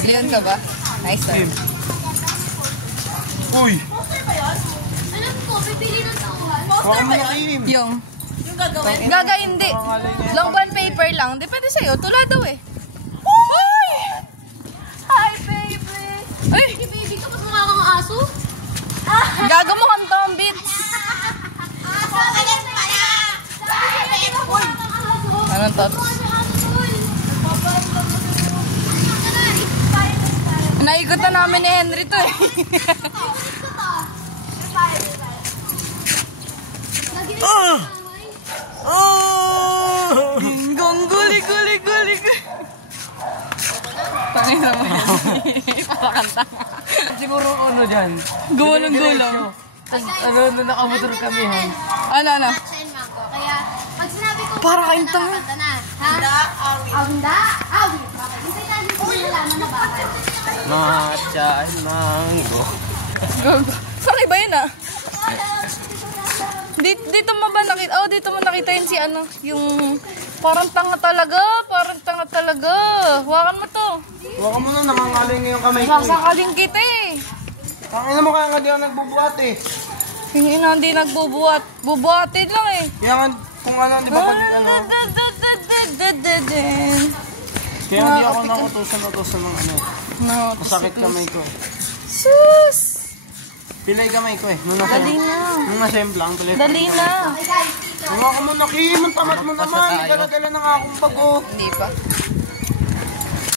Leon ka ba? Nice one. Uy! Alam ko, pipili ng tauhan. Baka mo na Kim. Yung Gagawin? Gaga, hindi. Long bond paper lang. Depende sa'yo. Tula daw eh. Uy! Hi, baby! Ay! Hey, baby ka, ba't mukha kang aso? Gaga mo kang tombits. Anong to? Naikutan namin ni Henry to eh. Ginggong guli. Tangin na mo yan. Papakanta. Siguro ano dyan? Gulong-gulong. Ano, nakamotor kami ha? Ano? Kaya, pag sinabi ko, Para kayong tanga. kanta na. Handa, awit. Hintay tayo dito na nalaman na bakit. Matcha and mango. Sorry ba yun ah? Dito mo ba nakita? Oh, dito mo nakita yun si ano? Yung parang tanga talaga. Hawakan mo to. Huwag mo na, nakangaling yung kamay ko. Sasakaling kita eh. Tangina mo kaya nga di ako nagbubuhat eh. Hindi nagbubuhat. Bubuhatin lang eh. Kaya nga, kung ano, di ba pag ano. Kaya hindi ako nakutusan ng ano. Masakit kamay ko. Sus! Pilay kamay ko eh. Dali na. Nung nasemplang, pilay. Dali na. Huwag ka mo na, Kim. Ang tamat mo naman. Dala-dala na nga akong bago. Hindi pa.